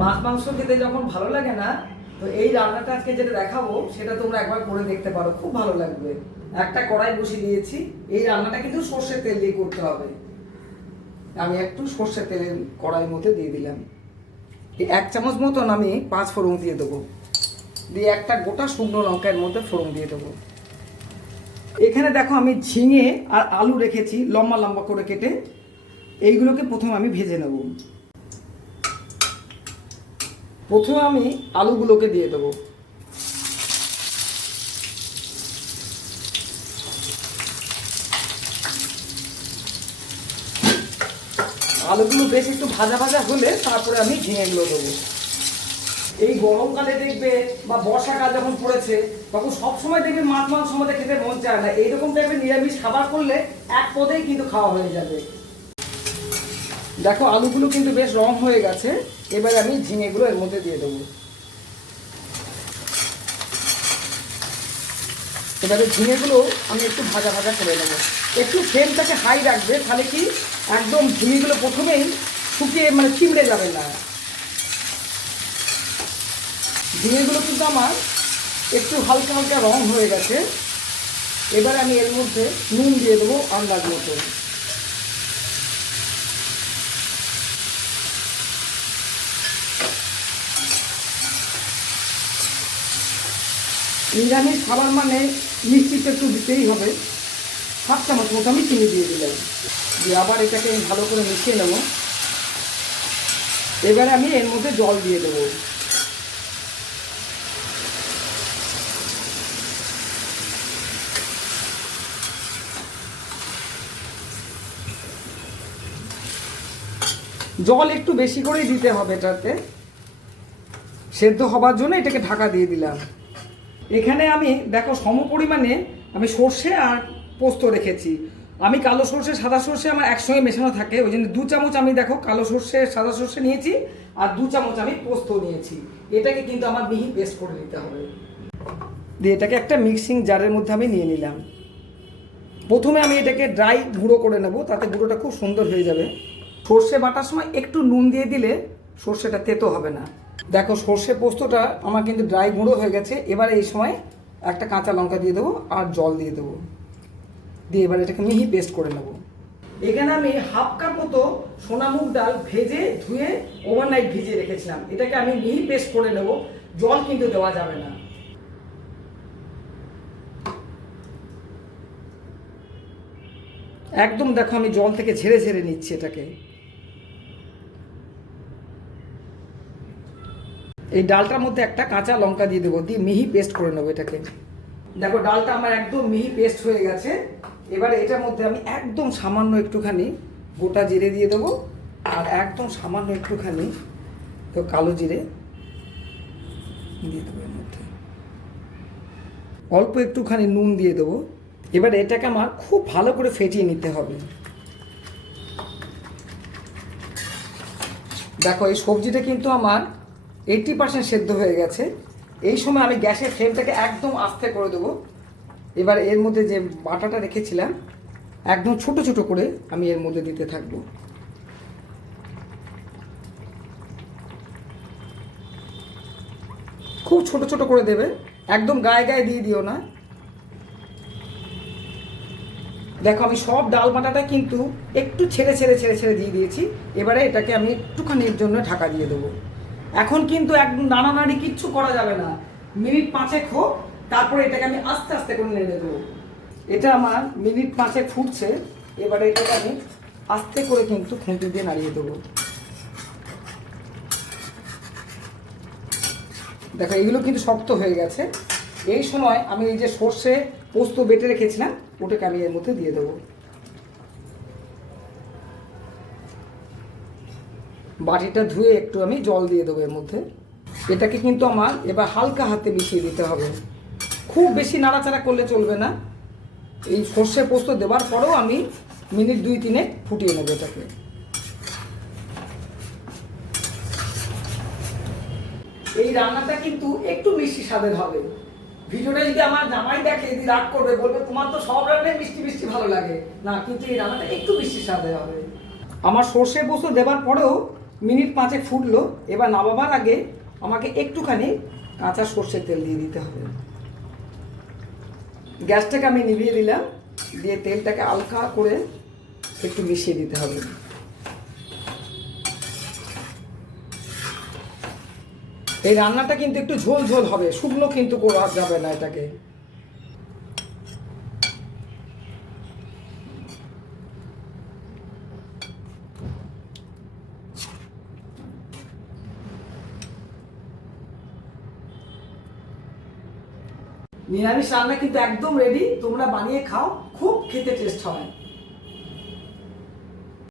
মাছ মাংস খেতে যখন ভালো লাগে না, তো এই রান্নাটা আজকে যেটা দেখাবো সেটা তোমরা একবার করে দেখতে পারো, খুব ভালো লাগবে। একটা কড়াই বসিয়ে দিয়েছি। এই রান্নাটা কিন্তু সর্ষের তেল দিয়ে করতে হবে। আমি একটু সর্ষের তেল কড়াইয়ের মধ্যে দিয়ে দিলাম। এই 1 চামচ মতন আমি 5 ফোড়ন দিয়ে দেবো, দিয়ে একটা গোটা শুকনো লঙ্কার মধ্যে ফোড়ন দিয়ে দেবো। এখানে দেখো আমি ঝিঙে আর আলু রেখেছি লম্বা লম্বা করে কেটে, এইগুলোকে প্রথমে আমি ভেজে নেব। প্রথমে আমি আলুগুলোকে দিয়ে দেবো। আলুগুলো বেশ একটু ভাজা ভাজা হলে তারপরে আমি ঝিঙেগুলো দেবো। এই গরমকালে দেখবে বা বর্ষাকাল যখন পড়েছে তখন সবসময় দেখবে মাছ মাংস মধ্যে খেতে মন চায় না। এইরকম টাইপের নিরামিষ খাবার করলে এক পদেই কিন্তু খাওয়া হয়ে যাবে। দেখো আলুগুলো কিন্তু বেশ রং হয়ে গেছে। এবার আমি ঝিঙেগুলো এর মধ্যে দিয়ে দেবো। এবারে ঝিঙেগুলো আমি একটু ভাজা ভাজা করে নেবো। একটু ফ্লেমটাকে হাই রাখবে, তাহলে কি একদম ঝিঙেগুলো প্রথমেই শুকিয়ে চিমড়ে যাবে না। ঝিঙেগুলো কিন্তু আমার একটু হালকা হালকা রং হয়ে গেছে। এবার আমি এর মধ্যে নুন দিয়ে দেবো আন্দাজ মতো। নিরামিষ খাবার মানে মিষ্টি তো একটু দিতেই হবে। 7 চামচ মতো আমি চিনি দিয়ে দিলাম, দিয়ে আবার এটাকে আমি ভালো করে মিশিয়ে নেব। এবারে আমি এর মধ্যে জল দিয়ে দেবো। জল একটু বেশি করেই দিতে হবে, এটাতে সেদ্ধ হবার জন্য এটাকে ঢাকা দিয়ে দিলাম। এখানে আমি দেখো সমপরিমাণে আমি সর্ষে আর পোস্ত রেখেছি। আমি কালো সর্ষে সাদা সর্ষে আমার একসঙ্গে মেশানো থাকে, ওই জন্য 2 চামচ আমি দেখো কালো সর্ষে সাদা সর্ষে নিয়েছি আর 2 চামচ আমি পোস্ত নিয়েছি। এটাকে কিন্তু আমার মিহি পেস্ট করে নিতে হবে। দিয়ে এটাকে একটা মিক্সিং জারের মধ্যে আমি নিয়ে নিলাম। প্রথমে আমি এটাকে ড্রাই গুঁড়ো করে নেব, তাতে গুঁড়োটা খুব সুন্দর হয়ে যাবে। সর্ষে বাটার সময় একটু নুন দিয়ে দিলে সর্ষেটা তেতো হবে না। দেখো সর্ষে পোস্তটা আমার কিন্তু ড্রাই গুঁড়ো হয়ে গেছে। এবার এই সময় একটা কাঁচা লঙ্কা দিয়ে দেবো আর জল দিয়ে দেবো, দিয়ে এবার এটাকে মিহি পেস্ট করে নেব। এখানে আমি 1/2 কাপ মতো সোনা মুগ ডাল ভেজে ধুয়ে ওভারনাইট ভিজিয়ে রেখেছিলাম। এটাকে আমি মিহি পেস্ট করে নেব, জল কিন্তু দেওয়া যাবে না। একদম দেখো আমি জল থেকে ঝেড়ে ঝেড়ে নিচ্ছি এটাকে। এই ডালটার মধ্যে একটা কাঁচা লঙ্কা দিয়ে দেবো, দিয়ে মিহি পেস্ট করে নেবো এটাকে। দেখো ডালটা আমার একদম মিহি পেস্ট হয়ে গেছে। এবারে এটার মধ্যে আমি একদম সামান্য একটুখানি গোটা জিরে দিয়ে দেবো আর একদম সামান্য একটুখানি তো কালো জিরে দিয়ে দেবো এর মধ্যে। অল্প একটুখানি নুন দিয়ে দেবো। এবার এটাকে আমার খুব ভালো করে ফেটিয়ে নিতে হবে। দেখো এই সবজিটা কিন্তু আমার 80% সেদ্ধ হয়ে গেছে। এই সময় আমি গ্যাসের ফ্লেমটাকে একদম আস্তে করে দেবো। এবার এর মধ্যে যে বাটাটা রেখেছিলাম একদম ছোট ছোট করে আমি এর মধ্যে দিতে থাকবো। খুব ছোট ছোট করে দেবে, একদম গায়ে গায়ে দিয়ে দিও না। দেখো আমি সব ডাল বাটাটা কিন্তু একটু ছেড়ে ছেড়ে ছেড়ে ছেড়ে দিয়ে দিয়েছি। এবারে এটাকে আমি একটুখানির জন্য ঢাকা দিয়ে দেবো। এখন কিন্তু একদম নাড়ানাড়ি কিচ্ছু করা যাবে না, মিনিট 5 হোক, তারপরে এটাকে আমি আস্তে আস্তে করে নেড়ে দেবো। এটা আমার মিনিট 5 ফুটছে। এবারে এটাকে আমি আস্তে করে কিন্তু খুঁটি দিয়ে নাড়িয়ে দেবো। দেখো এগুলো কিন্তু শক্ত হয়ে গেছে। এই সময় আমি এই যে সর্ষে পোস্ত বেটে রেখেছিলাম ওটাকে আমি এর মধ্যে দিয়ে দেবো। বাটিটা ধুয়ে একটু আমি জল দিয়ে দেবো এর মধ্যে। এটাকে কিন্তু আমার এবার হালকা হাতে মিশিয়ে দিতে হবে, খুব বেশি নাড়াচাড়া করলে চলবে না। এই সর্ষে পোস্ত দেওয়ার পরেও আমি মিনিট 2-3 ফুটিয়ে নেবো এটাকে। এই রান্নাটা কিন্তু একটু মিষ্টি স্বাদের হবে। ভিডিওটা যদি আমার জামাই দেখে যদি রাগ করবে, বলবে তোমার তো সব রান্নাই মিষ্টি মিষ্টি ভালো লাগে না, কিন্তু এই রান্নাটা একটু মিষ্টি স্বাদের হবে। আমার সর্ষে পোস্ত দেওয়ার পরেও মিনিট 5 ফুটলো। এবার নামাবার আগে আমাকে একটুখানি কাঁচা সর্ষের তেল দিয়ে দিতে হবে। গ্যাসটাকে আমি নিভিয়ে দিলাম, দিয়ে তেলটাকে হালকা করে একটু মিশিয়ে দিতে হবে। এই রান্নাটা কিন্তু একটু ঝোল ঝোল হবে, শুকনো কিন্তু করা যাবে না এটাকে। নিরামিষ রান্না কিন্তু একদম রেডি, তোমরা বানিয়ে খাও, খুব খেতে টেস্ট হয়।